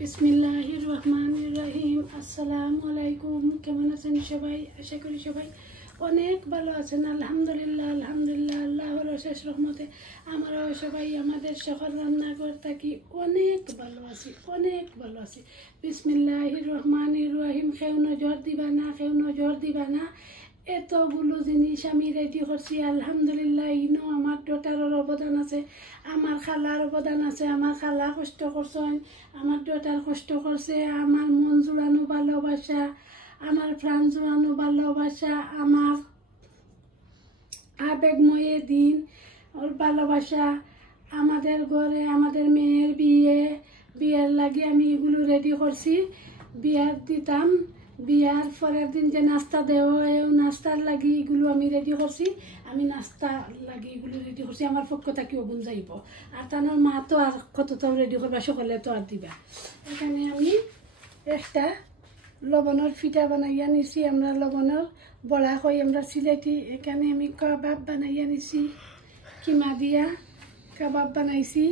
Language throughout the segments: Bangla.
বিসমিল্লাহির রহমানির রহিম। আসসালামু আলাইকুম। কেমন আছেন সবাই? আশা করি সবাই অনেক ভালো আছেন। আলহামদুলিল্লাহ আলহামদুলিল্লাহ, আল্লাহর অশেষ রহমতে আমরাও সবাই আমাদের সকল রান্নাঘর থাকি অনেক ভালো আছি, অনেক ভালো আছি। বিসমিল্লাহির রহমানির রহিম। কেউ নজর দিবা না, কেউ নজর দিবা না। এতগুলো জিনিস আমি রেডি করছি আলহামদুলিল্লাহ। ইনো আমার ডটারের অবদান আছে, আমার খালার অবদান আছে। আমার খালা কষ্ট করছেন, আমার ডটার কষ্ট করছে। আমার মন জোড়ানো ভালোবাসা, আমার প্রাণ জোড়ানো ভালোবাসা, আমার আবেগময় দিন ওর ভালোবাসা। আমাদের ঘরে আমাদের মেয়ের বিয়ের লাগে আমি এগুলো রেডি করছি। বিয়ার দিতাম, বিয়ার পরের দিন যে নাস্তা দেওয়া হয় নাস্তার লাগি এগুলো আমি রেডি করছি। আমি নাস্তা লাগি এগুলো রেডি করছি। আমার পক্ষ থাকি ওগুন যাইব। আর তার মা তো আর কতটাও রেডি করবা, সকালে তো আর দিবা। এখানে আমি একটা লবণের ফিটা বানাইয়া নিছি। আমরা লবণের বড়া হই আমরা সিলেটি। এখানে আমি কাবাব বানাইয়া নিছি, কিমা দিয়া কাবাব বানাইছি।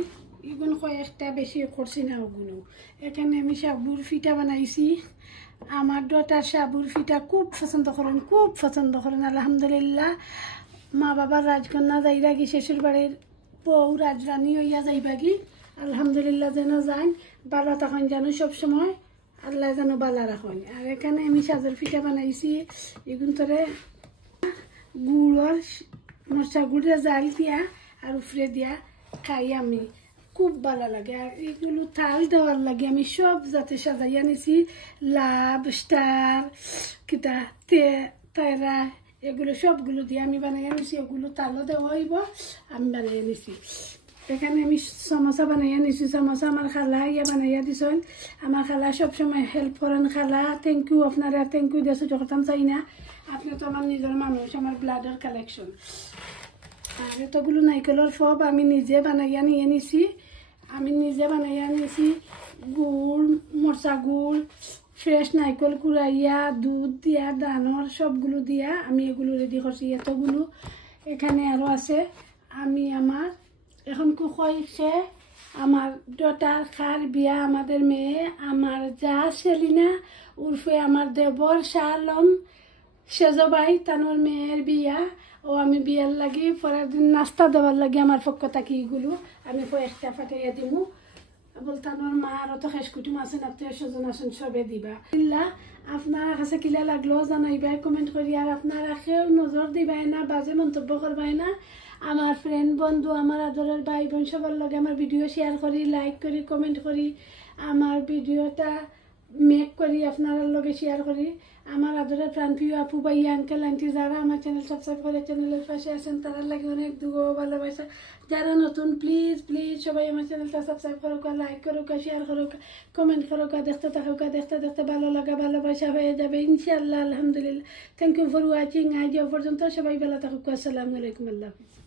এগুলো কয়েকটা বেশি করছি না ওগুলো। এখানে আমি সাবুর ফিটা বানাইছি। আমার ডটার সাবুর ফিটা খুব পছন্দ করেন, খুব পছন্দ করেন আলহামদুলিল্লাহ। মা বাবার রাজকন্যা যাইরা গি, শ্বশুর বাড়ির বউ রাজরানী হইয়া যাইবা গি। আলহামদুলিল্লাহ যেন যান ভালো তখন যেন সবসময় আল্লাহ যেন বালা রাখেন। আর এখানে আমি সাজের পিঠা বানাইছি। এগুলো তোরে গুড়র মরচা গুড়ের জাল দিয়া আর উফরে দিয়া খাই আমি, খুব ভালো লাগে। আর এগুলো থাল দেওয়ার লাগে আমি সব যাতে সাজাইয়া নিছি। লাভ স্টার কিতা তেরা এগুলো সবগুলো দিয়ে আমি বানাইয়া নিছি। ওগুলো তালও দেওয়া হইব, আমি বানাইয়া নিছি। এখানে আমি সমোসা বানাইয়া নিছি। সমোসা আমার খালা ইয়া বানাইয়া দিছেন। আমার খালা সবসময় হেল্প করেন। খালা থ্যাংক ইউ, আপনারা থ্যাংক ইউ দিয়ে করতাম চাই না। আপনি তো আমার নিজের মানুষ, আমার ব্লাডের কালেকশন। আর এতগুলো নাইকলের ফব আমি নিজে বানাইয়া নিয়ে নিছি। আমি নিজে বানাইয়া নিয়েছি। গুড়, মরচা গুড়, ফ্রেশ নাইকল কুড়াইয়া, দুধ দিয়া, দানর সবগুলো দিয়া আমি এগুলো রেডি করছি। এতগুলো এখানে আরও আছে। আমি আমার এখন কুকইছে আমার ডটার খার বিয়া, আমাদের মেয়ে আমার যা সেলিনা উর্ফে আমার দেবর শালম সেজবাই তানোর মেয়ের বিয়া। ও আমি বিয়ার লাগি পরের দিন নাস্তা দেওয়ার লাগে আমার পক্ষ থাকি এগুলো আমি কয়েকটা ফাটাইয়া দিব। বলতানোর মা আরো তো খেস কুটুম আছেন, আত্মীয় স্বজন আছেন, সবে দিবা। আপনার কাছে কিলা লাগলো জানাইবাই কমেন্ট করি। আর আপনারা কেউ নজর দিবাই না, বাজে মন্তব্য করবাই না। আমার ফ্রেন্ড বন্ধু, আমার আদরের ভাই বোন সবার লগে আমার ভিডিও শেয়ার করি, লাইক করি, কমেন্ট করি, আমার ভিডিওটা মেক করি আপনার লগে শেয়ার করি। আমার আদরের প্রাণপ্রিয় আপু ভাই আঙ্কেল আন্টি যারা আমার চ্যানেল সাবস্ক্রাইব করে চ্যানেলের পাশে আছেন তারা লাগে অনেক দুগো ভালোবাসা। যারা নতুন প্লিজ প্লিজ সবাই আমার চ্যানেলটা সাবস্ক্রাইব করুক, লাইক করুক, শেয়ার করুক, কমেন্ট করুক। দেখতে থাকুক, দেখতে দেখতে ভালো লাগা ভালোবাসা হয়ে যাবে ইনশাআল্লাহ। আলহামদুলিল্লাহ। Thank you for watching. আজ পর্যন্ত সবাই ভালো থাকুক। আসসালামু আলাইকুম। আল্লাহ হাফিজ।